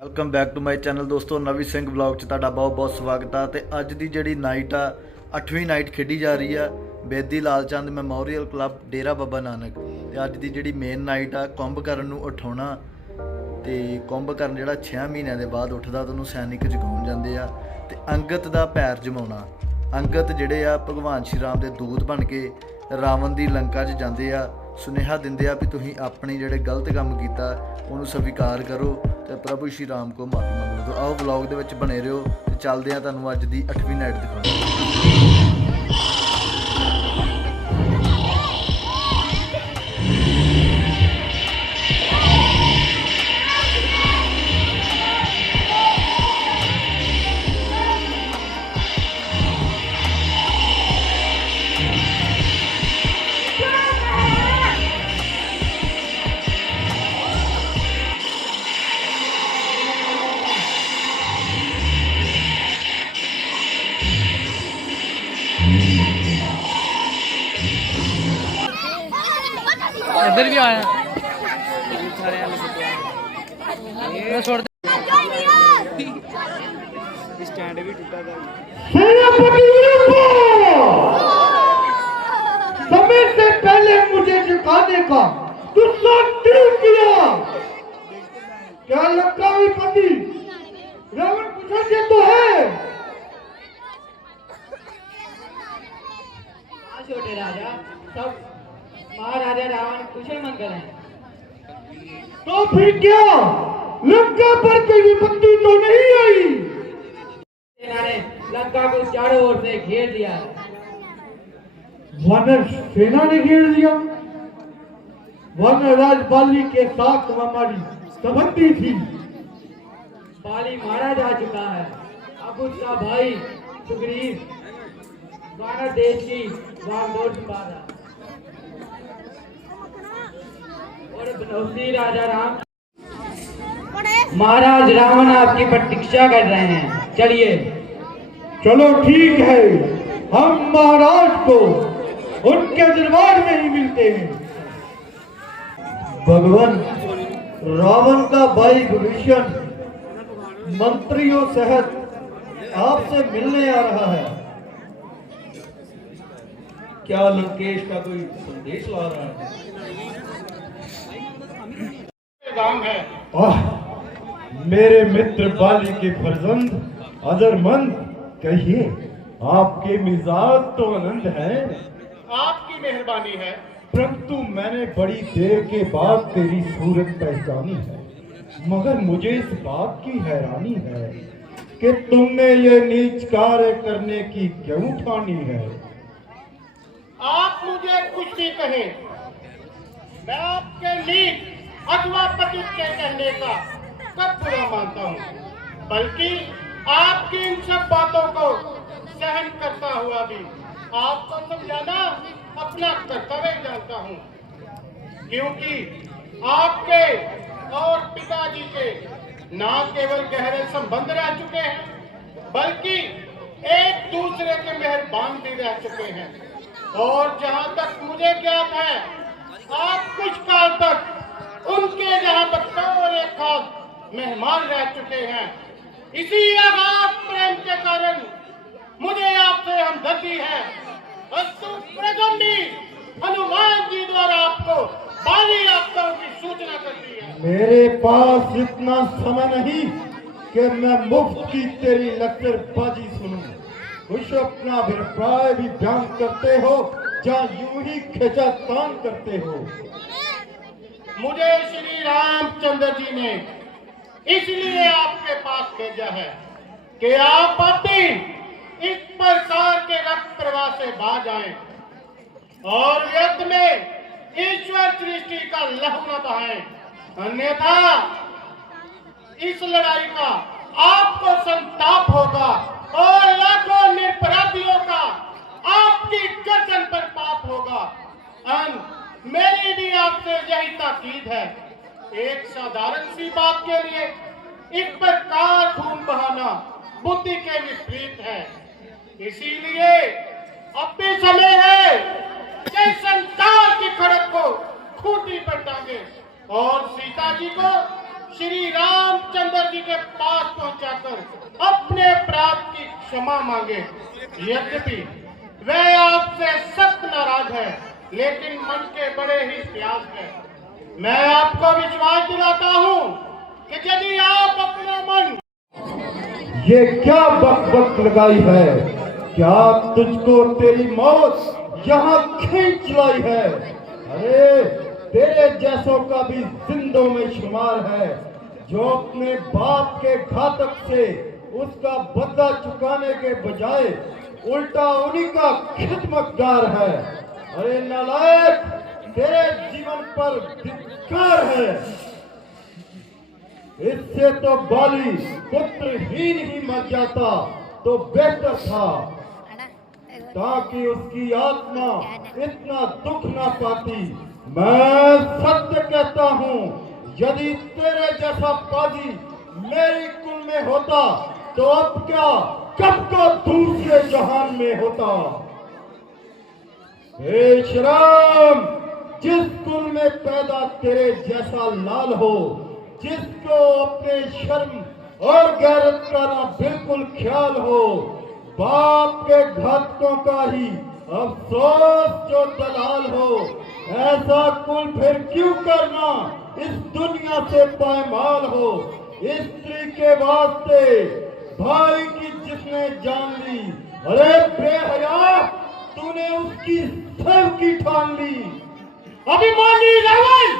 Welcome back to my channel दोस्तों। Navi Singh blog च तुहाडा बहुत बहुत स्वागत है। तो अज की जी नाइट आ 8वीं नाइट खेडी जा रही है बेदी लाल चंद मैमोरीयल क्लब डेरा बाबा नानक। तो अज की जी मेन नाइट आ कुंभकर्ण उठाना। तो कुंभकर्ण जो 6 महीनों के बाद उठता तो उन्होंने सैनिक जगाउण जाते हैं। तो अंगत का पैर जमाना, अंगत जोड़े आ भगवान श्री राम के दूत बन के रावण की लंका च जाते हैं, सुनेहा देंदे आ भी तुसीं अपने जोड़े गलत काम किया उन्होंने स्वीकार करो तो प्रभु श्री राम को माफ़ी मंगो। तो आओ ब्लॉग दे विच बने रहो तो चलते हैं तुहानूं अज दी 8वीं नाइट दिखाउंदे। इधर भी आया छोड़ स्टैंड भी टूटा था। समय से पहले मुझे झुकाने का तुमने क्यों किया? क्या लंकापति रावण कुशल तो है? छोटे राजा सब महाराजा रावण कुशल मंगल हैं। तो फिर क्या लंका पर कोई विपत्ति तो नहीं आई? सेना ने लंका को चारों ओर से घेर लिया है। वानर सेना ने घेर लिया? वानर राज बाली के साथ हमारी संबंधी थी। बाली मारा जा चुका है। अब उसका भाई सुग्रीव वानर देश की वागडोर छुपा रहा और बनौसी राजा राम महाराज रावण आपकी प्रतीक्षा कर रहे हैं। चलिए। चलो ठीक है, हम महाराज को उनके दरबार में ही मिलते हैं। भगवान रावण का भाई विभीषण मंत्रियों सहित आपसे मिलने आ रहा है। क्या लंकेश का कोई संदेश ला रहा है? मेरे मित्र बाली के फर्जंद अजरमंद, कहिए आपके मिजाज तो आनंद है। आपकी मेहरबानी है। परंतु मैंने बड़ी देर के बाद तेरी सूरत पहचानी है, मगर मुझे इस बात की हैरानी है कि तुमने ये नीच कार्य करने की क्यों ठानी है? आप मुझे कुछ भी कहें, मैं आपके नीच अथवा पतित के कहने का कब बुरा मानता हूँ, बल्कि आपकी इन सब बातों को सहन करता हुआ भी आपको समझाना अपना कर्तव्य जानता हूँ, क्योंकि आपके और पिताजी के न केवल गहरे संबंध रह चुके हैं, बल्कि एक दूसरे के मेहरबान भी रह चुके हैं। और जहां तक मुझे ज्ञात है, आप कुछ काल तक उनके जहां बतौर एक खास मेहमान रह चुके हैं। इसी अगाध प्रेम के कारण मुझे आपसे हमदर्दी है। वस्तु प्रगंडी हनुमान जी द्वारा आपको बाली आपदाओं की सूचना करती है। मेरे पास इतना समय नहीं कि मैं मुफ्त की तेरी लश्करबाजी सुनूं। कुछ अपना अभिप्राय भी बयान करते हो या यूं ही खिंचातान करते हो? मुझे श्री रामचंद्र जी ने इसलिए आपके पास भेजा है कि आप अपनी इस प्रकार के रक्त प्रवाह से बाहर जाएं और व्यर्थ में ईश्वर सृष्टि का लहू न बहाएं, अन्यथा इस लड़ाई का आपको संताप होगा और लाखों निरपराधियों का आपकी गर्दन पर पाप होगा। मेरी भी आपसे यही ताकीद है। एक साधारण सी बात के लिए इस प्रकार खून बहाना बुद्धि के विपरीत है। इसीलिए अब भी समय है कि संसार की खड़क को खूंटी पर टांगे और सीता जी को श्री रामचंद्र जी के पास पहुंचाकर अपने अपराध की क्षमा मांगे। यद्यपि वह आपसे सख्त नाराज है, लेकिन मन के बड़े ही प्यास है। मैं आपको विश्वास दिलाता हूं कि यदि आप अपना मन ये क्या बक लगाई है? क्या तुझको तेरी मौत यहाँ खींच लाई है? अरे तेरे जैसों का भी जिंदों में शुमार है, जो अपने बाप के घातक से उसका बदला चुकाने के बजाय उल्टा उन्हीं का खिदमतगार है। अरे नालायक, तेरे जीवन पर धिक्कार है। इससे तो बाली पुत्रहीन ही मर जाता तो बेहतर था, ताकि उसकी आत्मा इतना दुख ना पाती। मैं सत्य कहता हूँ, यदि तेरे जैसा पाजी मेरी कुल में होता तो अब क्या कब का दूसरे जहान में होता। हे शराम, जिस कुल में पैदा तेरे जैसा लाल हो, जिसको अपने शर्म और गैरत का ना बिल्कुल ख्याल हो, बाप के घातकों का ही अफसोस जो दलाल हो, ऐसा कुल फिर क्यों करना इस दुनिया से पायमाल हो। स्त्री के वास्ते भाई की जिसने जान ली, अरे बेहया, तूने उसकी सर की ठान ली। अभिमानी रावण,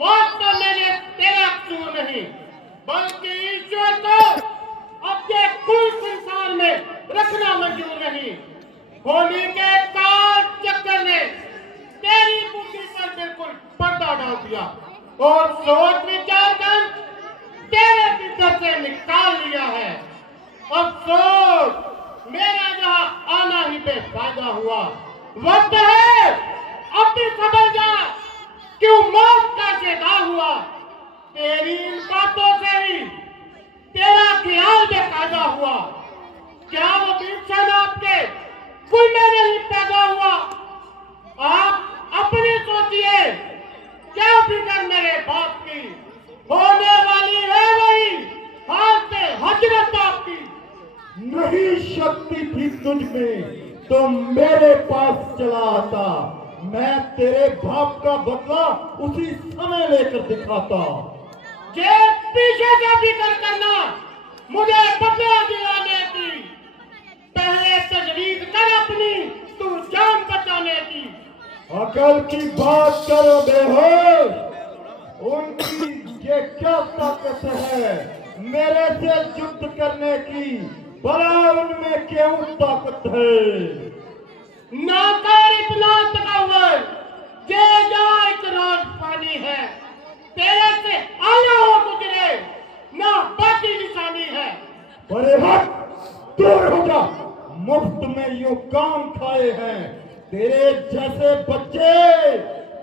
वास्तव में तेरा कसूर नहीं, बल्कि ईश्वर को अपने कुल संसार में रखना मंजूर नहीं। होली के काल चक्कर ने तेरी बुद्धि पर बिल्कुल पर्दा डाल दिया और सोच विचार कर तेरे भीतर से निकाल लिया है। अब सोच, मेरा यहाँ आना ही बेफायदा हुआ। वक्त है, अब भी समझ जा क्यों मौत का शिकार हुआ। तेरी इन बातों से ही तेरा ख्याल बेकायदा हुआ। क्या वो दीक्षण आपके कुल में नहीं पैदा हुआ? आप अपनी सोचिए, क्या फिक्र मेरे बाप की, होने वाली है वही हाथ से हजरत आपकी। नहीं शक्ति थी तुझ में तो मेरे पास चला आता, मैं तेरे बाप का बदला उसी समय लेकर दिखाता। जे पीछे से फिक्र करना मुझे बदला दिलाने की, पहले तजवीज कर अपनी तू जान बचाने की। अकल की बात करो बेहोश, उनकी ये क्या ताकत है मेरे से युद्ध करने की? भला उनमें क्यों ताकत है? नाकार इतना तकव्वुर, जे जा इकरार पानी है, तेरे से आला हो गुजरे ना बाकी निशानी है। बड़े हट, दूर हो जा, मुफ्त में यूं काम खाए हैं तेरे जैसे बच्चे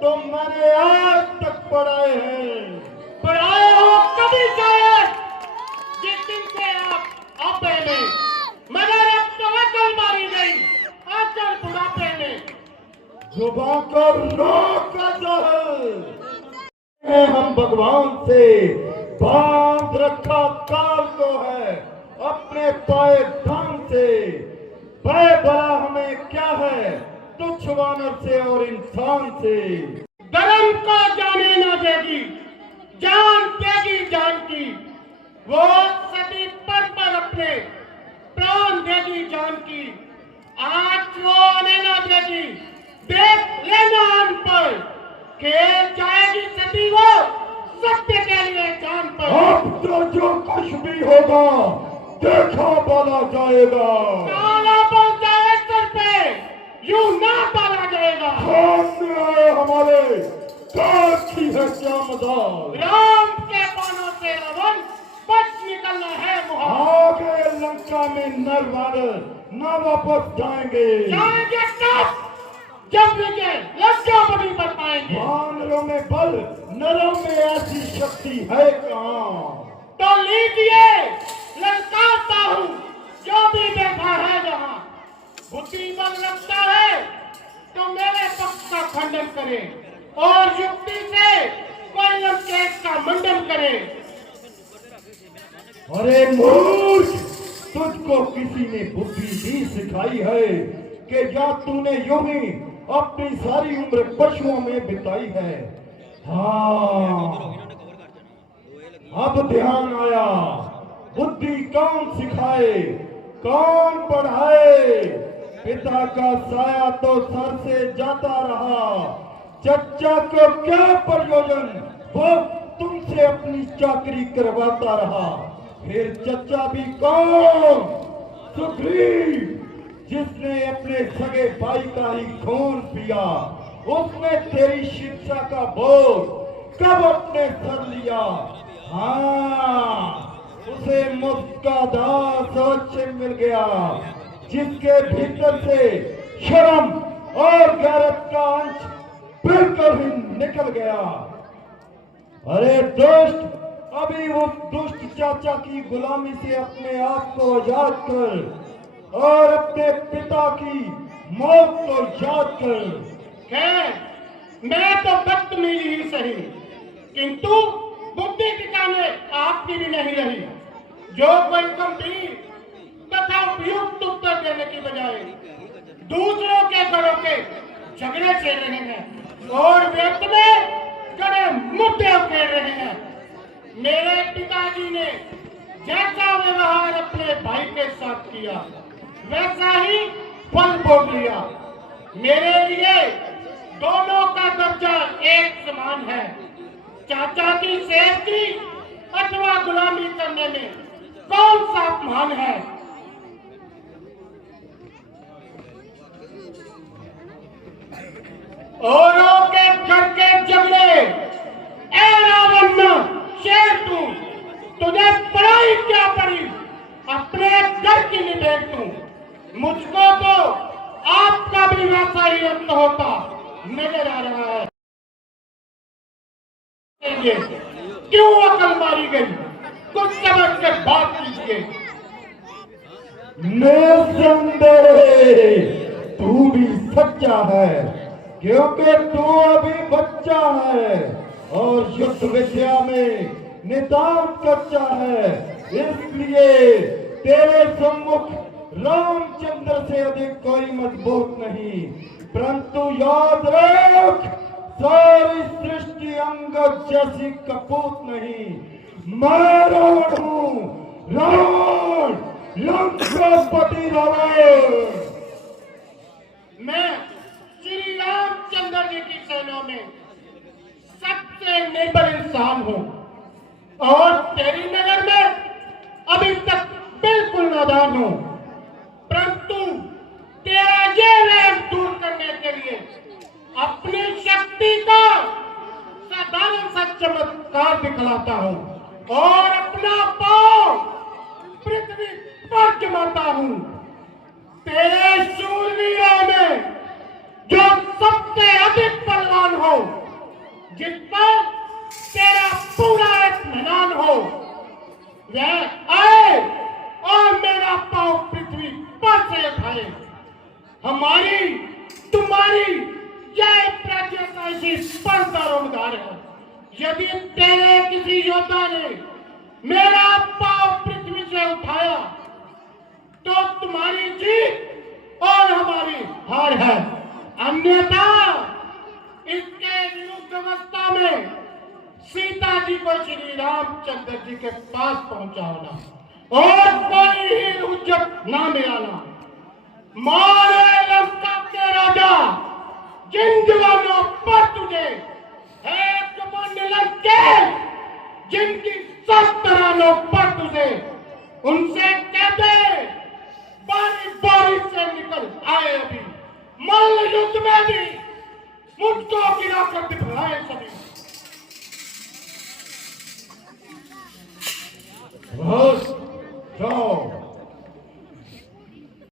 तो मैंने आज तक पढ़ाए हैं। पढ़ाए हो कभी शायद, जिस दिन से आप आपे में मगर अब तो अकल मारी गई, अकल बुढ़ापे में। जुबान को रोक है, हम भगवान से बांध रखा काल को है अपने पाए धान से। भय भला हमें क्या है तुच्छ वानर से और इंसान से। धर्म को जाने ना देगी, जान देगी जान की, वो सभी पर अपने प्राण देगी जान की। आज वो आने ना देगी, देख लेना अन पर, खेल जाएगी सभी वो सत्य के लिए जान पर। अब तो जो कुछ भी होगा देखा बोला जाएगा, काला बोल जाए सर पे, यूं ना पाला जाएगा। सामने आए हमारे काकी है क्या मजाल। राम के बाणों से रावण बच निकलना है मुहाल। आगे लंका में नर वानर न वापस जाएंगे, जाएंगे तब जब विजय लंका बनी कर पाएंगे। वानरों में बल नरों में ऐसी शक्ति है कहाँ। तो लीजिए ललकारता हूँ जो भी बैठा है जहाँ, बुद्धि बल रखता है तो मेरे पक्ष का खंडन करे और युक्ति से कोई लंकेश का मंडन करे। अरे मूर्ख, तुझको किसी ने बुद्धि दी सिखाई है कि या तूने यूं ही अपनी सारी उम्र पशुओं में बिताई है? हाँ, अब ध्यान आया। बुद्धि कौन सिखाए, कौन पढ़ाए? पिता का साया तो सर से जाता रहा, चच्चा को क्या प्रयोजन, वो तुमसे अपनी चाकरी करवाता रहा। फिर चच्चा भी कौन? सुग्रीव, जिसने अपने सगे भाई का ही खून पिया। उसने तेरी शिक्षा का बोझ कब अपने सर लिया? हाँ, उसे मुफ्त का दान स्वच्छ मिल गया, जिसके भीतर से शर्म और गैरत का अंश बिल्कुल ही निकल गया। अरे दुष्ट, अभी उस दुष्ट चाचा की गुलामी से अपने आप को आजाद कर और अपने पिता की मौत को याद कर। खैर, मैं तो बदतमीजी ही सही, किंतु बुद्धि ठिकाने आपकी भी नहीं रही। जो कोई गंभीर तथा उपयुक्त उत्तर देने की बजाय दूसरों के घरों के झगड़े छेड़ रहे हैं और व्यर्थ में कड़े मुद्दे उकेड़ रहे हैं। मेरे पिताजी ने जैसा व्यवहार अपने भाई के साथ किया, वैसा ही फल भोग लिया। मेरे लिए दोनों का दर्जा एक समान है। चाचा की सेवकी अथवा गुलामी करने में कौन सा अपमान है? औरों के घर के झगड़े, ए रावण शेर तू, तुझे पढ़ाई क्या पड़ी? अपने घर की निभेद तू। मुझको तो आपका भी वैसा ही अंत होता नजर आ रहा है। क्यों अकल मारी गई? कुछ समझ के बात कीजिए। निसंदेह तू भी सच्चा है, क्योंकि तू अभी बच्चा है और युद्ध विद्या में नितांत कच्चा है। इसलिए तेरे सम्मुख रामचंद्र से अधिक कोई मजबूत नहीं। परंतु याद रख, सारी सृष्टि अंगद जैसी कपूत नहीं। मैं रावण हूं, रावण, लंकापति रावण। मैं श्री रामचंद्र जी की सेना में सबसे निर्बल इंसान हूं और तेरी नजर में अभी तक बिल्कुल नादान हूं। परंतु तेरा ये वहम दूर करने के लिए अपनी शक्ति का साधारण सा चमत्कार दिखलाता हूं और अपना पांव पृथ्वी पर जमाता हूं। तेरे शूरवीरों में जो सबसे अधिक बलवान हो, जिस पर तेरा पूरा इत्मीनान हो, वह आए और मेरा पांव पृथ्वी पर से उठाए। हमारी तुम्हारी यह प्रज्ञा ऐसी स्पर्धा रोमदार है। यदि तेरे किसी योद्धा ने मेरा पांव पृथ्वी से उठाया तो तुम्हारी जीत और हमारी हार है। अन्यथा इसके विरुद्ध अवस्था में सीता जी को श्री रामचंद्र जी के पास पहुंचाना और कोई ही उज्जत ना मिलाना। मारे लंका के राजा, जिन जवानों पर तुझे एक लंके, जिनकी 70 पर तुझे, उनसे